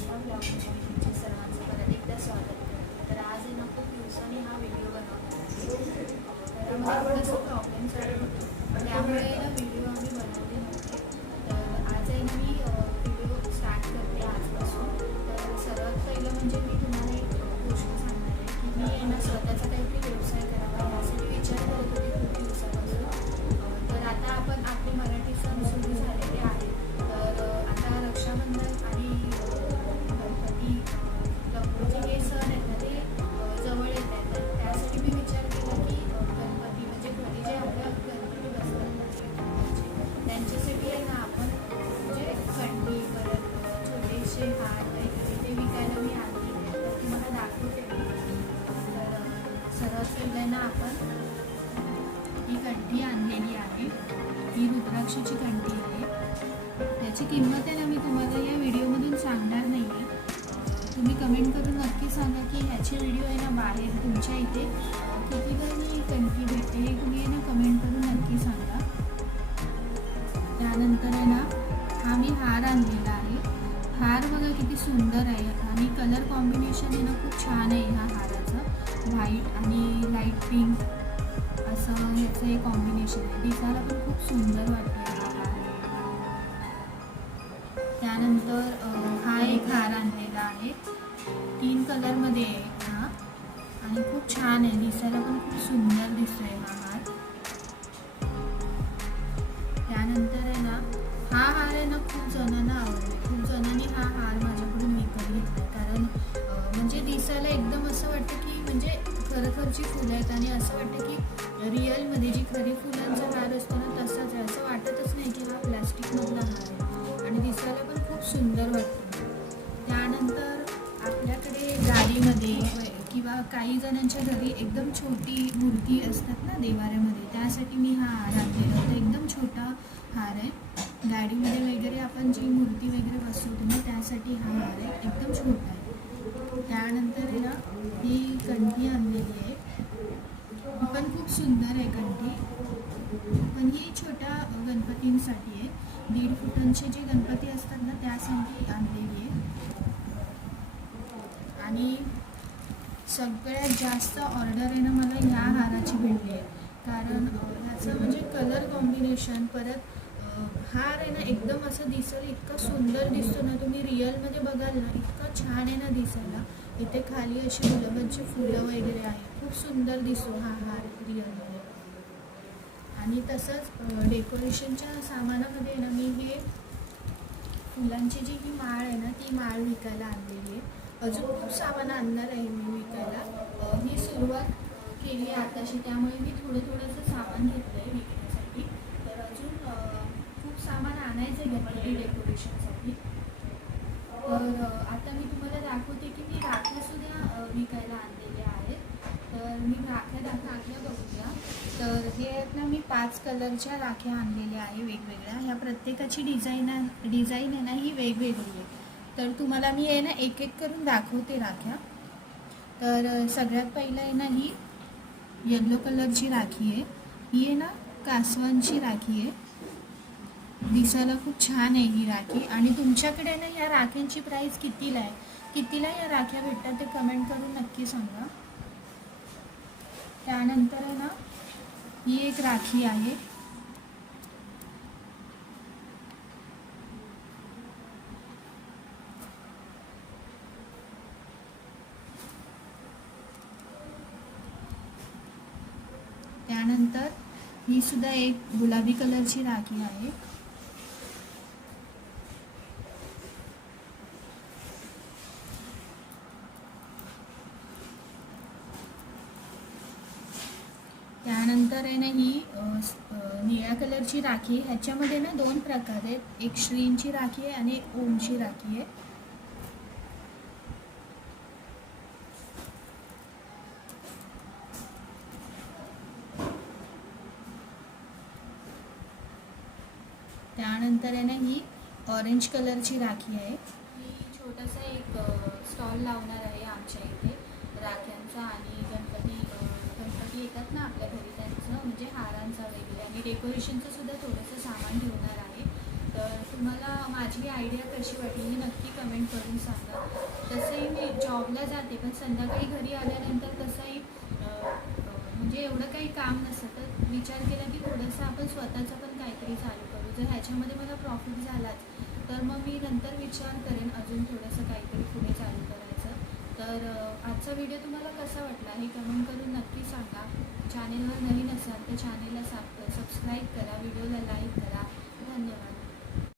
आमच्या लॉकडाऊन तुमच्या सर्वांचं परत एकदा स्वागत करते तर आज आहे ना खूप दिवसांनी हा व्हिडिओ बनवला. आहे घरामध्ये थोडंसं प्रॉब्लेम चालू होतो त्यामुळे ना त्यांच्यासाठी आहे ना आपण म्हणजे खंडी परत छोटेसे हार वगैरे ते विकायला मी आणली तर तुम्हाला दाखवते. तर सर्वात पहिलं ना आपण ही कंठी आणलेली आहे. ही रुद्राक्षाची कंठी आहे. त्याची किंमत आहे ना मी तुम्हाला या व्हिडिओमधून सांगणार नाही आहे तुम्ही कमेंट करून नक्की सांगा की ह्याचे व्हिडिओ आहे ना बाहेर तुमच्या इथे. किती कितीला ही कंठी भेटते हे तुम्ही आहे ना कमेंट करून नक्की सांगा. त्यानंतर आहे ना हा मी हार आणलेला आहे. हार बघा किती सुंदर आहे. आणि कलर कॉम्बिनेशन आहे ना खूप छान आहे ह्या हाराचं. व्हाईट आणि लाइट पिंक असं ह्याचं हे कॉम्बिनेशन आहे. दिसायला पण खूप सुंदर वाटतं हा हार. त्यानंतर हा एक हार आणलेला आहे. तीन कलरमध्ये आहे हा. आणि खूप छान आहे. दिसायला पण खूप सुंदर दिसतोय हा हार. मला खूप जणांना आवडतो खूप जणांनी हा हार माझ्याकडून विकत घेतला कारण म्हणजे दिसायला एकदम असं वाटतं की म्हणजे खरखरची फुलं आहेत आणि असं वाटतं की रिअलमध्ये जी खरी फुलांचा हार असतो ना तसाच आहे. असं वाटतच नाही की हा प्लॅस्टिकमधला हार आहे. आणि दिसायला पण खूप सुंदर वाटतो. त्यानंतर आपल्याकडे गाडीमध्ये व- किंवा काही जणांच्या घरी एकदम छोटी मूर्ती असतात ना देवाऱ्यामध्ये त्यासाठी मी हा हार आणलेला होता. एकदम छोटा हार आहे. गाडीमध्ये वगैरे आपण जी मूर्ती वगैरे बसवतो ना त्यासाठी हा हार आहे. एकदम छोटा आहे. त्यानंतर ना ही कंठी आणलेली आहे. पण खूप सुंदर आहे कंठी. पण ही छोट्या गणपतींसाठी आहे. दीड फुटांचे जे गणपती असतात ना त्यासाठी आणलेली आहे. आणि सगळ्यात जास्त ऑर्डर आहे ना मला ह्या हाराची भेटली आहे. कारण ह्याचं म्हणजे कलर कॉम्बिनेशन परत हार आहे ना एकदम असं दिसेल इतकं सुंदर दिसतो ना तुम्ही रिअलमध्ये बघाल ना इतकं छान आहे ना दिसायला. इथे खाली अशी गुलाबांची फुलं वगैरे आहे. खूप सुंदर दिसतो हा हार रिअलमध्ये आणि तसंच डेकोरेशनच्या सामानामध्ये ना मी हे फुलांची जी ही माळ आहे ना ती माळ विकायला आणलेली आहे. अजून खूप सामान आणणार आहे मी विकायला. मी ही सुरुवात केली आहे आताशी त्यामुळे मी थोडं थोडंसं सामान घेतलं आहे विकायला. सामान आणायचं आहे गणपती डेकोरेशनसाठी तर आता मी तुम्हाला दाखवते की मी राख्यासुद्धा विकायला आणलेल्या आहेत. तर मी राख्या दाखवा राख्या बघूया. तर हे आहेत ना मी पाच कलरच्या राख्या आणलेल्या आहे वेगवेगळ्या. ह्या प्रत्येकाची डिझाईन डिझाईन आहे ना ही वेगवेगळी आहे. तर तुम्हाला मी आहे ना एक एक करून दाखवते राख्या. तर सगळ्यात पहिलं आहे ना ही येल्लो कलरची राखी आहे. ही आहे ना कासवांची राखी आहे. दिसायला खूप छान आहे ही राखी. आणि तुमच्याकडे ना ह्या राख्यांची प्राईस कितीला आहे? कितीला या राख्या भेटतात ते कमेंट करून नक्की सांगा. त्यानंतर आहे ना ही एक राखी आहे. त्यानंतर ही सुद्धा एक गुलाबी कलरची राखी आहे. त्यानंतर आहे ना ही निळ्या कलरची राखी ह्याच्यामध्ये ना दोन प्रकार आहेत. एक श्रींची राखी आहे आणि एक ओमची राखी आहे. त्यानंतर आहे ना ही ऑरेंज कलरची राखी आहे. ही छोटासा एक स्टॉल लावणार आहे आमच्या इथे. राख्यांचा आणि गणपती गणपती येतात ना म्हणजे हारांचा वगैरे आणि डेकोरेशनचं सुद्धा थोडंसं सामान ठेवणार आहे. तर तुम्हाला माझी आयडिया कशी वाटली हे नक्की कमेंट करून सांगा. तसंही मी जॉबला जाते पण संध्याकाळी घरी आल्यानंतर तसंही म्हणजे एवढं काही काम नसतं. तर विचार केला की थोडंसं आपण स्वतःचं पण काहीतरी चालू करू. जर ह्याच्यामध्ये मला प्रॉफिट झालाच तर मग मी नंतर विचार करेन अजून थोडंसं काहीतरी पुढे चालू करायचं. तर आजचा व्हिडिओ तुम्हाला कसा वाटला हे कमेंट करून नक्की सांगा. चॅनेलवर नवीन असाल तर चॅनेलला सबस्क्राईब करा व्हिडिओला लाईक करा. धन्यवाद.